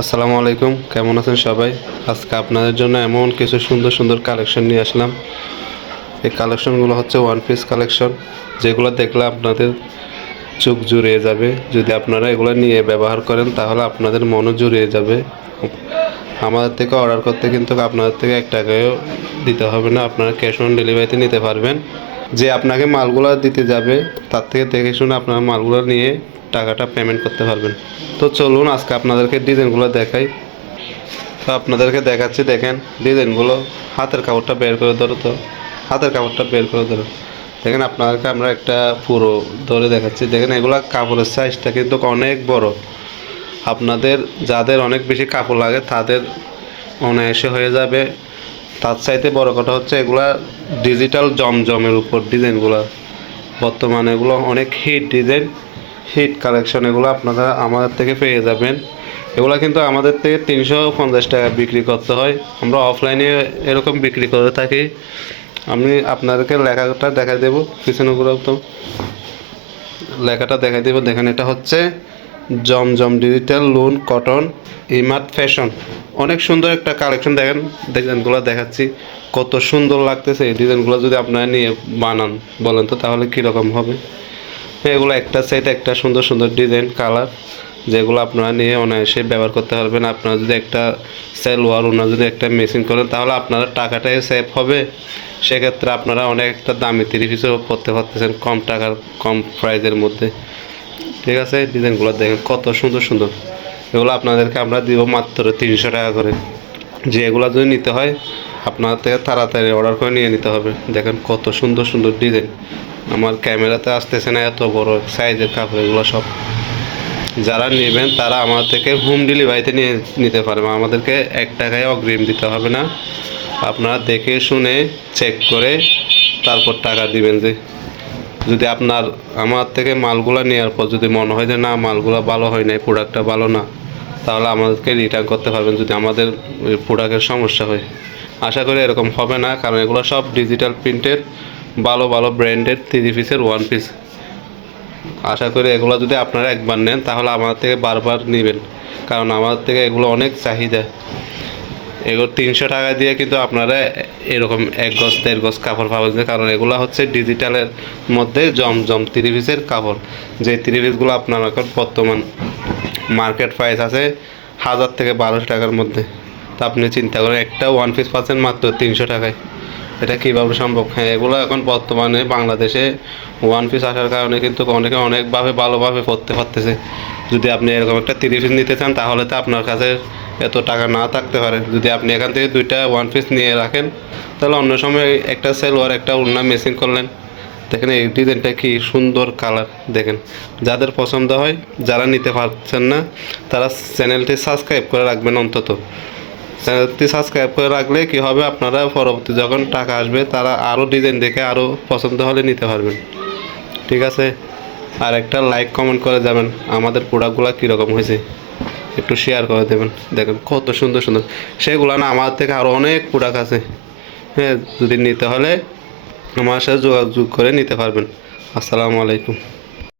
আসসালামু আলাইকুম, কেমন আছেন সবাই? আজকে আপনাদের জন্য এমন কিছু সুন্দর সুন্দর কালেকশন নিয়ে আসলাম। এই কালেকশনগুলো হচ্ছে ওয়ান পিস কালেকশন, যেগুলো দেখলে আপনাদের চোখ জুড়িয়ে যাবে। যদি আপনারা এগুলো নিয়ে ব্যবহার করেন তাহলে আপনাদের মনও জুড়িয়ে যাবে। আমাদের থেকে অর্ডার করতে কিন্তু আপনাদের থেকে 1 টাকাও দিতে হবে না, আপনারা ক্যাশ অন ডেলিভারিতে নিতে পারবেন। যে আপনাকে মালগুলো দিতে যাবে তার থেকে দেখে শুনে আপনারা মালগুলো নিয়ে টাকাটা পেমেন্ট করতে পারবেন। তো চলুন আজকে আপনাদেরকে ডিজাইনগুলো দেখাই। তো আপনাদেরকে দেখাচ্ছি, দেখেন ডিজাইনগুলো। হাতের কাপড়টা বের করে ধরো, তো হাতের কাপড়টা বের করে ধরো। দেখেন আপনাদেরকে আমরা একটা পুরো ধরে দেখাচ্ছি। দেখেন এগুলা কাপড়ের সাইজটা কিন্তু অনেক বড়। আপনাদের যাদের অনেক বেশি কাপড় লাগে তাদের অনায়াসে হয়ে যাবে। তার চাইতে বড় কথা হচ্ছে এগুলা ডিজিটাল জমজমের উপর ডিজাইনগুলো। বর্তমানে এগুলো অনেক হিট ডিজাইন, হিট কালেকশন। এগুলো আপনারা আমাদের থেকে পেয়ে যাবেন। এগুলো কিন্তু আমাদের থেকে 350 টাকা বিক্রি করতে হয়, আমরা অফলাইনে এরকম বিক্রি করে থাকি। আমি আপনাদেরকে লেখাটা দেখা দেবো, পিছনেগুলো তো লেখাটা দেখা দেবো। দেখেন এটা হচ্ছে জমজম ডিজিটাল লুন কটন ইমাত ফ্যাশন। অনেক সুন্দর একটা কালেকশন। দেখেন ডিজাইনগুলো দেখাচ্ছি, কত সুন্দর লাগতেছে। এই ডিজাইনগুলো যদি আপনারা নিয়ে বানান বলেন তো তাহলে কীরকম হবে। এগুলো একটা সেট, একটা সুন্দর সুন্দর ডিজাইন কালার, যেগুলো আপনারা নিয়ে অনায়াসে ব্যবহার করতে পারবেন। আপনারা যদি একটা সেলোয়ার ওনার যদি একটা মেশিন করেন তাহলে আপনারা টাকাটাই সেভ হবে। সেক্ষেত্রে আপনারা অনেক একটা দামি 30 পিসও করতে পারতেছেন কম টাকার, কম প্রাইজের মধ্যে। ঠিক আছে, ডিজাইনগুলো দেখেন কত সুন্দর সুন্দর। এগুলো আপনাদেরকে আমরা দিব মাত্র 300 টাকা করে। যে এগুলো যদি নিতে হয় আপনার থেকে তাড়াতাড়ি অর্ডার করে নিয়ে নিতে হবে। দেখেন কত সুন্দর সুন্দর ডিজাইন। আমার ক্যামেরাতে আসতেছে না, এত বড় সাইজের কাপড় এগুলো সব। যারা নেবেন তারা আমাদের থেকে হোম ডেলিভারিতে নিয়ে নিতে পারবেন। আমাদেরকে 1 টাকায় অগ্রিম দিতে হবে না। আপনারা দেখে শুনে চেক করে তারপর টাকা দিবেন। যে যদি আপনার আমার থেকে মালগুলো নেওয়ার পর যদি মনে হয় যে না মালগুলো ভালো হয় না, প্রোডাক্টটা ভালো না, তাহলে আমাদেরকে রিটার্ন করতে পারবেন যদি আমাদের প্রোডাক্টের সমস্যা হয়। আশা করি এরকম হবে না, কারণ এগুলো সব ডিজিটাল প্রিন্টের ভালো ভালো ব্র্যান্ডের 3 পিসের ওয়ান পিস। আশা করি এগুলো যদি আপনারা একবার নেন তাহলে আমাদের থেকে বারবার নেবেন, কারণ আমাদের থেকে এগুলো অনেক চাহিদা। এগুলো 300 টাকা দিয়ে কিন্তু আপনারা এরকম 1 গজ 1.5 গজ কাপড় পাবেন। কারণ এগুলো হচ্ছে ডিজিটালের মধ্যে জমজম 3 পিসের কাপড়। যে 3 পিসগুলো আপনার এখন বর্তমান মার্কেট প্রাইস আছে 1000 থেকে 1200 টাকার মধ্যে। তা আপনি চিন্তা করেন একটা ওয়ান পিস পাচ্ছেন মাত্র 300 টাকায়। এটা কীভাবে সম্ভব? হ্যাঁ, এগুলো এখন বর্তমানে বাংলাদেশে ওয়ান পিস আসার কারণে কিন্তু অনেকে অনেকভাবে ভালোভাবে পড়তে পারতেছে। যদি আপনি এরকম একটা 3 পিস নিতে চান তাহলে তো আপনার কাছে এত টাকা না থাকতে পারে। যদি আপনি এখান থেকে 2টা ওয়ান পিস নিয়ে রাখেন তাহলে অন্য সময় একটা সেলোয়ার একটা ওড়না মেশিন করলেন। দেখেন এই ডিজাইনটা কি সুন্দর কালার। দেখেন যাদের পছন্দ হয়, যারা নিতে পারছেন না তারা চ্যানেলটি সাবস্ক্রাইব করে রাখবেন। অন্তত চ্যানেলটি সাবস্ক্রাইব করে রাখলে কি হবে, আপনারা পরবর্তী যখন টাকা আসবে তারা আরও ডিজাইন দেখে আরও পছন্দ হলে নিতে পারবেন। ঠিক আছে, আর একটা লাইক কমেন্ট করে যাবেন আমাদের প্রোডাক্টগুলো কীরকম হয়েছে, একটু শেয়ার করে দেবেন। দেখেন কত সুন্দর সুন্দর। সেগুলো না আমাদের থেকে আরও অনেক প্রোডাক্ট আছে। হ্যাঁ, যদি নিতে হলে আমার সাথে যোগাযোগ করে নিতে পারবেন। আসসালামু আলাইকুম।